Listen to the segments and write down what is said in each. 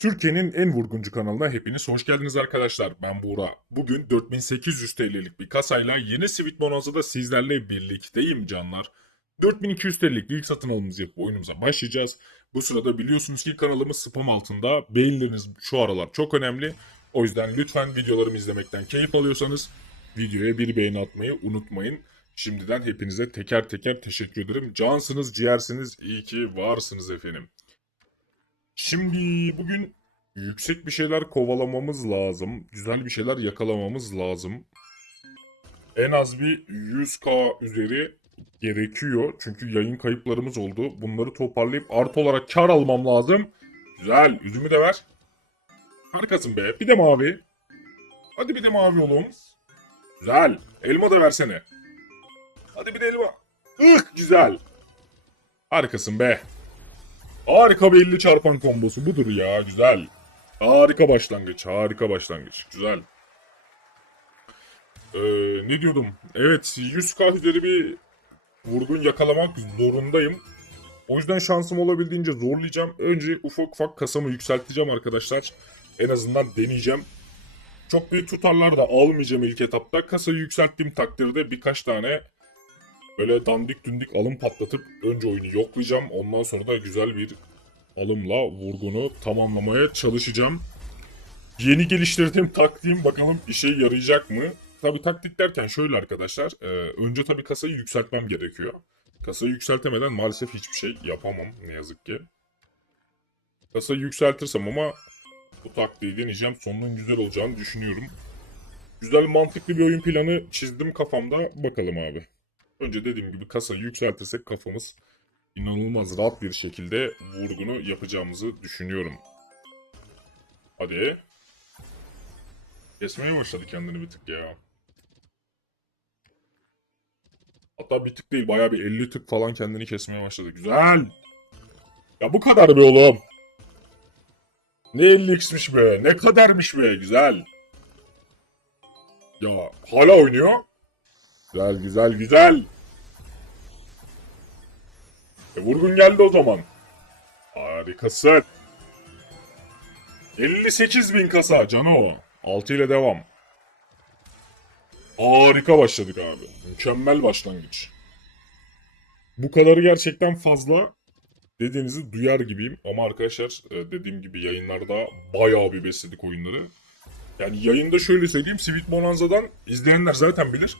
Türkiye'nin en vurguncu kanalına hepiniz hoş geldiniz arkadaşlar. Ben Buğra. Bugün 4800 TL'lik bir kasayla yeni Sweet Bonanza'da sizlerle birlikteyim canlar. 4200 TL'lik ilk satın alımımızı yapıp oyunumuza başlayacağız. Bu sırada biliyorsunuz ki kanalımız spam altında. Beğenileriniz şu aralar çok önemli. O yüzden lütfen videolarımı izlemekten keyif alıyorsanız videoya bir beğeni atmayı unutmayın. Şimdiden hepinize teker teker teşekkür ederim. Cansınız, ciğersiniz, iyi ki varsınız efendim. Şimdi bugün yüksek bir şeyler kovalamamız lazım. Güzel bir şeyler yakalamamız lazım. En az bir 100k üzeri gerekiyor. Çünkü yayın kayıplarımız oldu. Bunları toparlayıp artı olarak kar almam lazım. Güzel. Üzümü de ver. Harikasın be. Bir de mavi. Hadi bir de mavi oğlum. Güzel. Elma da versene. Hadi bir de elma. Ih güzel. Harikasın be. Harika bir 50 çarpan kombosu budur ya güzel. Harika başlangıç harika başlangıç güzel. Ee, ne diyordum? Evet 100k üzeri bir vurgun yakalamak zorundayım. O yüzden şansım olabildiğince zorlayacağım. Önce ufak ufak kasamı yükselteceğim arkadaşlar. En azından deneyeceğim. Çok büyük tutarlar da almayacağım ilk etapta. Kasayı yükselttiğim takdirde birkaç tane böyle dandik dündik alım patlatıp önce oyunu yoklayacağım. Ondan sonra da güzel bir alımla vurgunu tamamlamaya çalışacağım. Yeni geliştirdiğim taktiğim bakalım işe yarayacak mı? Tabi taktik derken şöyle arkadaşlar. e, önce tabi kasayı yükseltmem gerekiyor. Kasayı yükseltemeden maalesef hiçbir şey yapamam ne yazık ki. Kasayı yükseltirsem ama bu taktiği deneyeceğim. Sonunun güzel olacağını düşünüyorum. Güzel mantıklı bir oyun planı çizdim kafamda. Bakalım abi. Önce dediğim gibi kasayı yükseltirsek kafamız inanılmaz rahat bir şekilde vurgunu yapacağımızı düşünüyorum. Hadi. Kesmeye başladı kendini bir tık ya. Hatta bir tık değil bayağı bir 50 tık falan kendini kesmeye başladı. Güzel. Ya bu kadar be oğlum. Ne 50x'miş be. Ne kadarmış be. Güzel. Ya hala oynuyor. Güzel güzel güzel. E, vurgun geldi o zaman. Harikasın. 58 bin kasa Cano. 6 ile devam. Harika başladık abi. Mükemmel başlangıç. Bu kadarı gerçekten fazla dediğinizi duyar gibiyim. Ama arkadaşlar e, dediğim gibi yayınlarda bayağı bir besledik oyunları. Yani yayında şöyle söyleyeyim. Sweet Bonanza'dan izleyenler zaten bilir.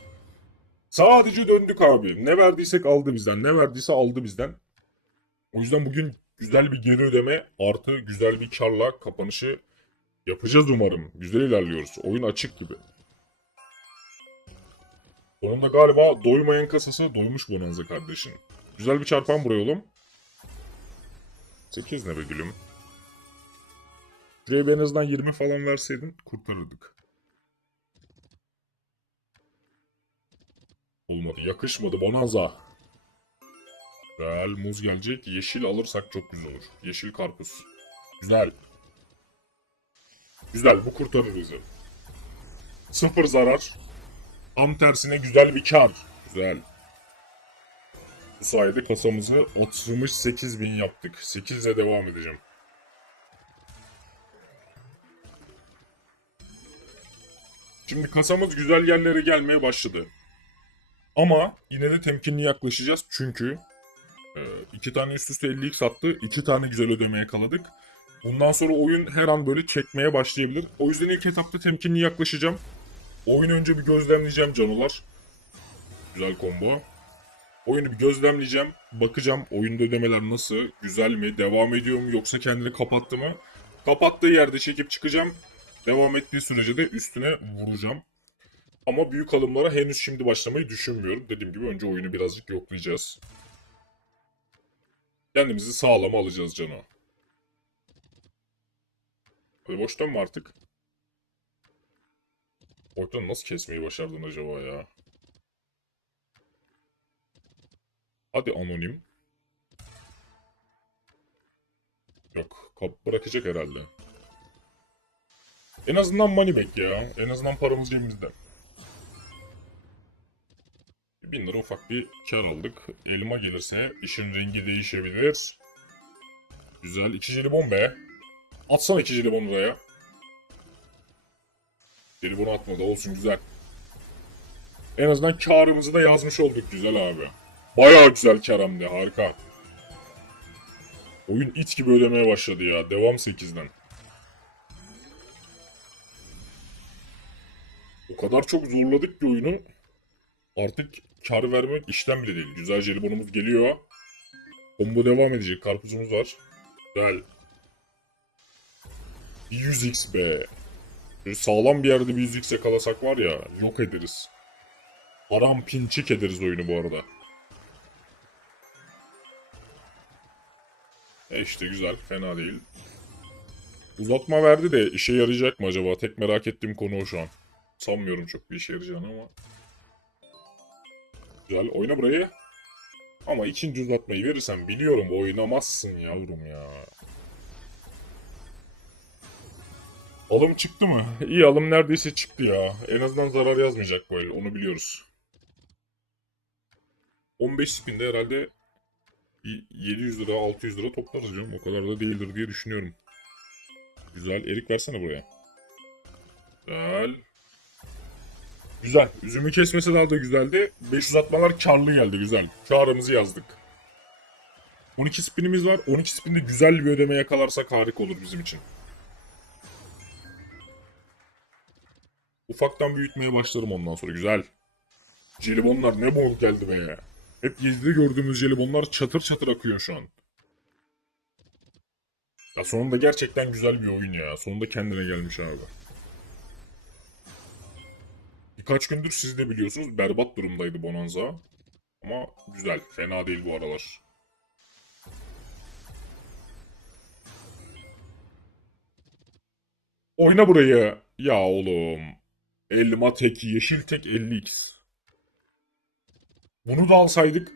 Sadece döndük abi. Ne verdiysek aldı bizden. Ne verdiyse aldı bizden. O yüzden bugün güzel bir geri ödeme artı güzel bir karla kapanışı yapacağız umarım. Güzel ilerliyoruz. Oyun açık gibi. Sonunda galiba doymayan kasası doymuş Bonanza kardeşin. Güzel bir çarpan buraya oğlum. 8 ne be gülüm. Şuraya en azından 20 falan verseydin kurtarırdık. Olmadı. Yakışmadı Bonanza. Güzel muz gelecek. Yeşil alırsak çok güzel olur. Yeşil karpuz. Güzel. Güzel bu kurtarır bizi. Sıfır zarar. Tam tersine güzel bir kar. Güzel. Bu sayede kasamızı 68 bin yaptık. 8 ile devam edeceğim. Şimdi kasamız güzel yerlere gelmeye başladı. Ama yine de temkinli yaklaşacağız çünkü e, iki tane üst üste 50x attı. iki tane güzel ödeme yakaladık. Bundan sonra oyun her an böyle çekmeye başlayabilir. O yüzden ilk etapta temkinli yaklaşacağım. Oyunu önce bir gözlemleyeceğim canolar. Güzel combo. Oyunu bir gözlemleyeceğim. Bakacağım oyunda ödemeler nasıl, güzel mi, devam ediyor mu yoksa kendini kapattı mı? Kapattığı yerde çekip çıkacağım. Devam ettiği sürece de üstüne vuracağım. Ama büyük alımlara henüz şimdi başlamayı düşünmüyorum. Dediğim gibi önce oyunu birazcık yoklayacağız. Kendimizi sağlama alacağız Cano. Hadi boş dönme artık. Ortadan nasıl kesmeyi başardın acaba ya? Hadi anonim. Yok. Kap bırakacak herhalde. En azından money back ya. En azından paramız cebimizde. 1000 lira ufak bir kar aldık. Elma gelirse işin rengi değişebilir. Güzel. İki jelibon be. Atsana iki jelibonu oraya. Jelibonu atmadı olsun güzel. En azından karımızı da yazmış olduk güzel abi. Bayağı güzel kar hem harika. Oyun it gibi ödemeye başladı ya. Devam 8'den. O kadar çok zorladık ki oyunu. Artık kar vermek işlem bile değil. Güzel jelibonumuz geliyor. Combo devam edecek. Karpuzumuz var. Güzel. 100x be. Böyle sağlam bir yerde bir 100x yakalasak var ya yok ederiz. Haram pinçik ederiz oyunu bu arada. E işte güzel. Fena değil. Uzatma verdi de işe yarayacak mı acaba? Tek merak ettiğim konu o şu an. Sanmıyorum çok bir işe yarayacağını ama. Güzel. Oyna burayı. Ama ikinci uzatmayı verirsen biliyorum oynamazsın yavrum ya. Alım çıktı mı? İyi alım neredeyse çıktı ya. En azından zarar yazmayacak bu el. Onu biliyoruz. 15 spinde herhalde bir 700 lira 600 lira toplarız canım. O kadar da değildir diye düşünüyorum. Güzel. Erik versene buraya. Güzel. Güzel. Üzümü kesmesi daha da güzeldi. 500 atmalar karlı geldi güzel. Karımızı yazdık. 12 spinimiz var. 12 spinde güzel bir ödeme yakalarsak harika olur bizim için. Ufaktan büyütmeye başlarım ondan sonra. Güzel. Jelibonlar ne bol geldi be. Hep gizli gördüğümüz jelibonlar çatır çatır akıyor şu an. Ya sonunda gerçekten güzel bir oyun ya. Sonunda kendine gelmiş abi. Birkaç gündür siz de biliyorsunuz berbat durumdaydı Bonanza. Ama güzel. Fena değil bu aralar. Oyna burayı. Ya oğlum. Elma tek, yeşil tek 50x. Bunu da alsaydık.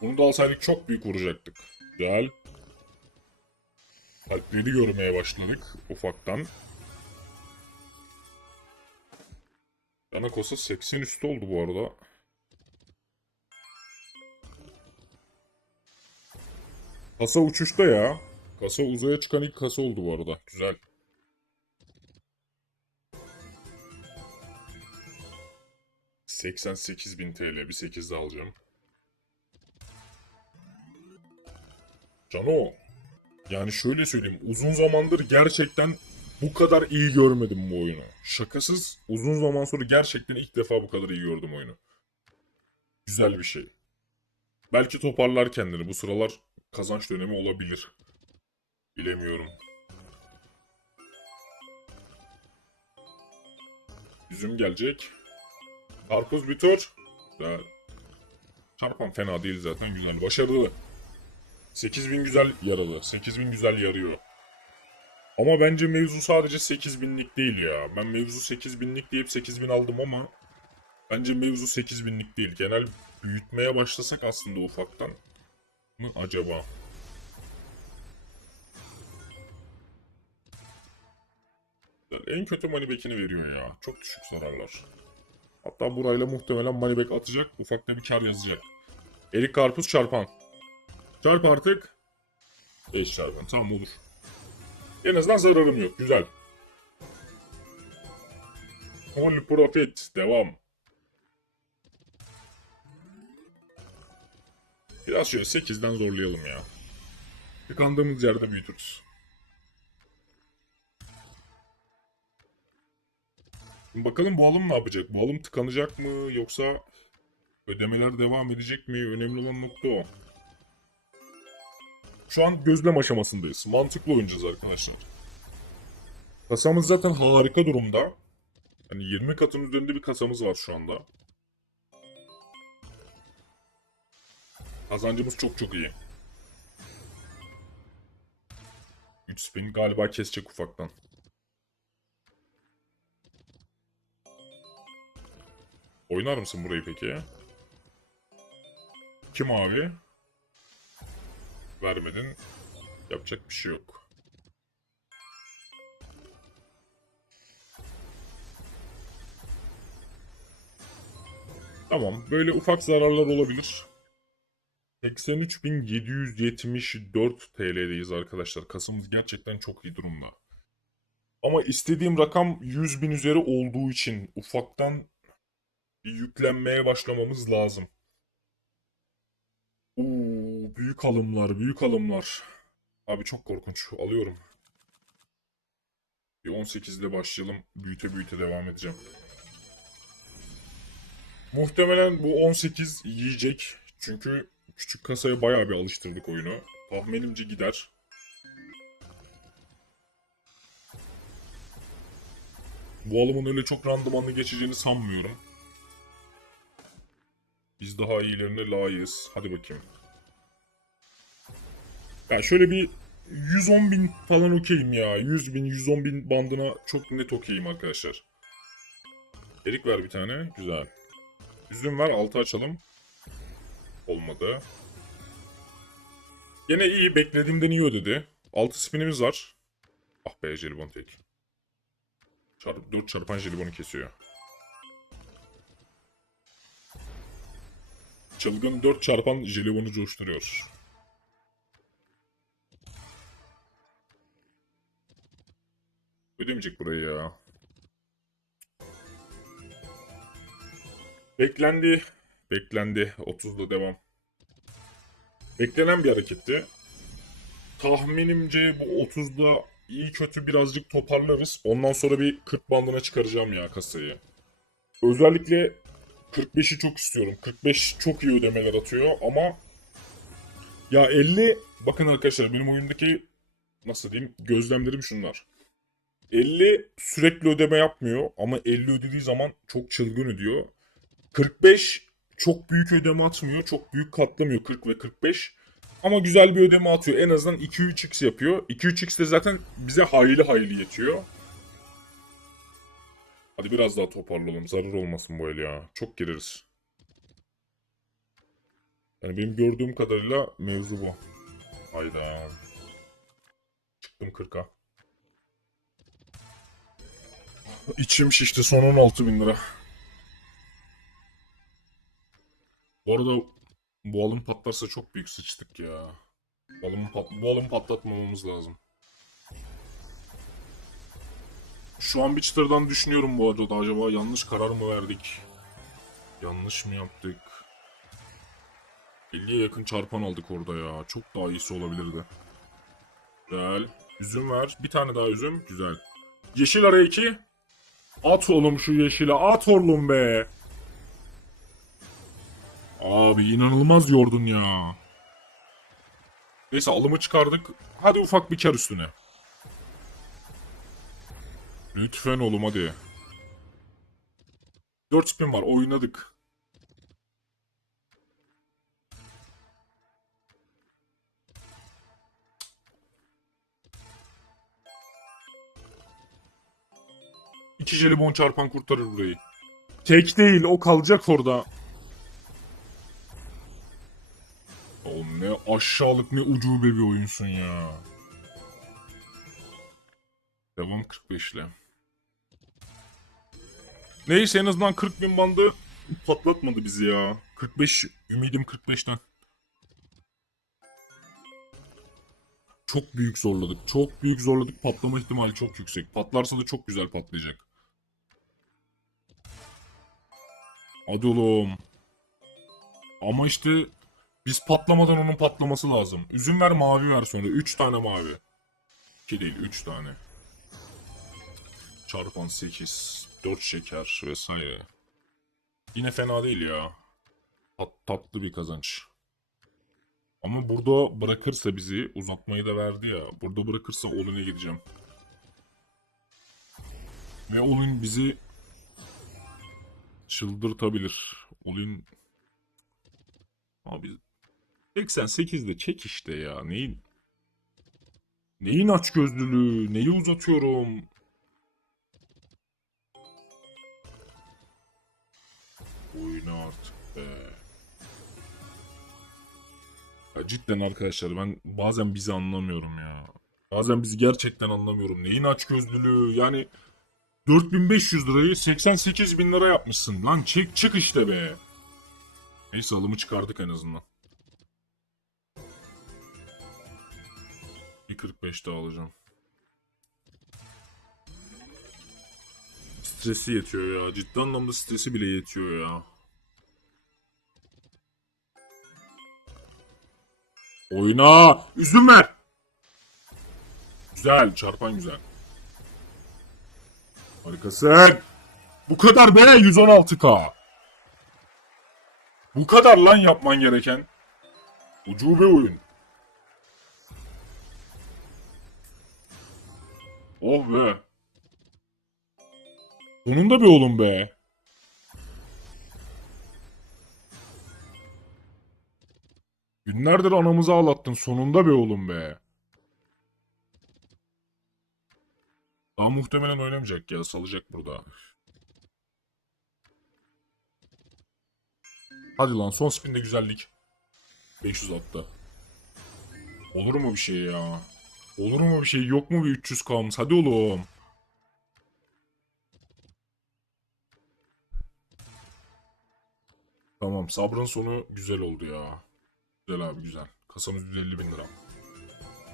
Bunu da alsaydık çok büyük vuracaktık. Güzel. Kalpleri görmeye başladık ufaktan. Yanakosa 80 üstü oldu bu arada. Kasa uçuşta ya. Kasa uzaya çıkan ilk kasa oldu bu arada. Güzel. bin TL bir 8 de alacağım. Cano. Yani şöyle söyleyeyim. Uzun zamandır gerçekten bu kadar iyi görmedim bu oyunu. Şakasız uzun zaman sonra gerçekten ilk defa bu kadar iyi gördüm oyunu. Güzel bir şey. Belki toparlar kendini. Bu sıralar kazanç dönemi olabilir. Bilemiyorum. Üzüm gelecek. Karpuz bir tur. Güzel. Çarpan fena değil zaten güzel. Başarılı. 8000 güzel yaralı. 8000 güzel yarıyor. Ama bence mevzu sadece 8000'lik değil ya. Ben mevzu 8000'lik deyip 8000 aldım ama bence mevzu 8000'lik değil. Genel büyütmeye başlasak aslında ufaktan mı acaba? En kötü moneyback'ini veriyor ya. Çok düşük zararlar. Hatta burayla muhtemelen moneyback atacak. Ufakta bir kar yazacak. Erik karpuz çarpan. Çarp artık. 5 çarpan. Tamam olur. En azından zararım yok. Güzel. Full profit. Devam. Biraz şöyle 8'den zorlayalım ya. Tıkandığımız yerde büyütürüz. Şimdi bakalım bu alım ne yapacak? Bu alım tıkanacak mı yoksa ödemeler devam edecek mi? Önemli olan nokta o. Şu an gözlem aşamasındayız. Mantıklı oynayacağız arkadaşlar. Kasamız zaten harika durumda. Hani 20 katın üzerinde bir kasamız var şu anda. Kazancımız çok çok iyi. 3 spin galiba kesecek ufaktan. Oynar mısın burayı peki? Kim abi? Vermedin. Yapacak bir şey yok. Tamam. Böyle ufak zararlar olabilir. 83.774 TL'deyiz arkadaşlar. Kasımız gerçekten çok iyi durumda. Ama istediğim rakam 100.000 üzeri olduğu için ufaktan yüklenmeye başlamamız lazım. Oo, büyük alımlar, büyük alımlar. Abi çok korkunç. Alıyorum. Bir 18 ile başlayalım. Büyüte büyüte devam edeceğim. Muhtemelen bu 18 yiyecek. Çünkü küçük kasaya bayağı bir alıştırdık oyunu. Tahminimce gider. Bu alımın öyle çok randımanlı geçeceğini sanmıyorum. Biz daha iyilerine layığız. Hadi bakayım. Ya şöyle bir 110 bin falan okeyim ya. 100 bin, 110 bin bandına çok net okeyim arkadaşlar. Erik ver bir tane. Güzel. Üzüm ver. Altı açalım. Olmadı. Gene iyi. Beklediğimden iyi ödedi. 6 spinimiz var. Ah be jelibon tek. Çarp, 4 çarpan jelibonu kesiyor. Çılgın 4 çarpan jelibonu coşturuyor. Ödemeyecek burayı ya. Beklendi. Beklendi. 30'da devam. Beklenen bir hareketti. Tahminimce bu 30'da iyi kötü birazcık toparlarız. Ondan sonra bir 40 bandına çıkaracağım ya kasayı. Özellikle 45'i çok istiyorum. 45 çok iyi ödemeler atıyor ama ya 50 bakın arkadaşlar benim oyundaki nasıl diyeyim gözlemlerim şunlar. 50 sürekli ödeme yapmıyor ama 50 ödediği zaman çok çılgın ödüyor. 45 çok büyük ödeme atmıyor. Çok büyük katlamıyor 40 ve 45. Ama güzel bir ödeme atıyor. En azından 2-3x yapıyor. 2-3x de zaten bize hayli hayli yetiyor. Hadi biraz daha toparlayalım. Zarar olmasın bu el ya. Çok gireriz. Yani benim gördüğüm kadarıyla mevzu bu. Hayda. Çıktım 40'a. İçim şişti. Son 16 bin lira. Bu arada bu alım patlarsa çok büyük sıçtık ya. Bu pat bu alımı patlatmamamız lazım. Şu an bir çıtırdan düşünüyorum bu arada acaba yanlış karar mı verdik? Yanlış mı yaptık? 50'ye yakın çarpan aldık orada ya. Çok daha iyisi olabilirdi. Güzel. Üzüm ver. Bir tane daha üzüm. Güzel. Yeşil araya 2. At oğlum şu yeşile. At oğlum be. Abi inanılmaz yordun ya. Neyse alımı çıkardık. Hadi ufak bir kar üstüne. Lütfen oğlum hadi. 4 spin var oynadık. İki jelibon çarpan kurtarır burayı. Tek değil o kalacak orada. Oğlum ne aşağılık ne ucube bir oyunsun ya. Devam 45 ile. Neyse en azından 40 bin bandı patlatmadı bizi ya. 45 ümidim 45'ten. Çok büyük zorladık. Çok büyük zorladık. Patlama ihtimali çok yüksek. Patlarsa da çok güzel patlayacak. Hadi oğlum. Ama işte biz patlamadan onun patlaması lazım. Üzüm ver mavi ver sonra. 3 tane mavi. 2 değil 3 tane. Çarpan 8. 4 şeker vesaire. Yine fena değil ya. Tat, tatlı bir kazanç. Ama burada bırakırsa bizi uzatmayı da verdi ya. Burada bırakırsa Olun'a gideceğim. Ve Olun bizi çıldırtabilir. Olun Abi 88'de çek işte ya. Neyin Neyin açgözlülüğü? Neyi uzatıyorum? Oyna artık be. Ya cidden arkadaşlar ben bazen bizi anlamıyorum ya. Bazen bizi gerçekten anlamıyorum. Neyin açgözlülüğü? Yani 4500 lirayı 88 bin lira yapmışsın. Lan çık çık işte be. Neyse alımı çıkardık en azından. 1.45 daha alacağım. Stresi yetiyor ya. Ciddi anlamda stresi bile yetiyor ya. Oyna! Üzüm ver! Güzel, çarpan güzel. Harikasın. Bu kadar be 116k. Bu kadar lan yapman gereken. Ucube oyun. Oh be. Sonunda be oğlum be. Günlerdir anamızı ağlattın sonunda be oğlum be. Daha muhtemelen oynamayacak ya salacak burada. Hadi lan son spinde güzellik. 500 attı. Olur mu bir şey ya? Olur mu bir şey? Yok mu bir 300 kalmış? Hadi oğlum. Tamam sabrın sonu güzel oldu ya. Güzel abi güzel. Kasamız 150 bin lira.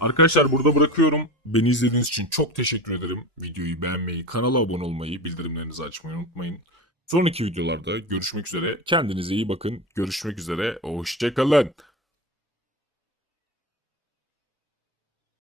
Arkadaşlar burada bırakıyorum. Beni izlediğiniz için çok teşekkür ederim. Videoyu beğenmeyi, kanala abone olmayı, bildirimlerinizi açmayı unutmayın. Sonraki videolarda görüşmek üzere. Kendinize iyi bakın. Görüşmek üzere. Hoşçakalın.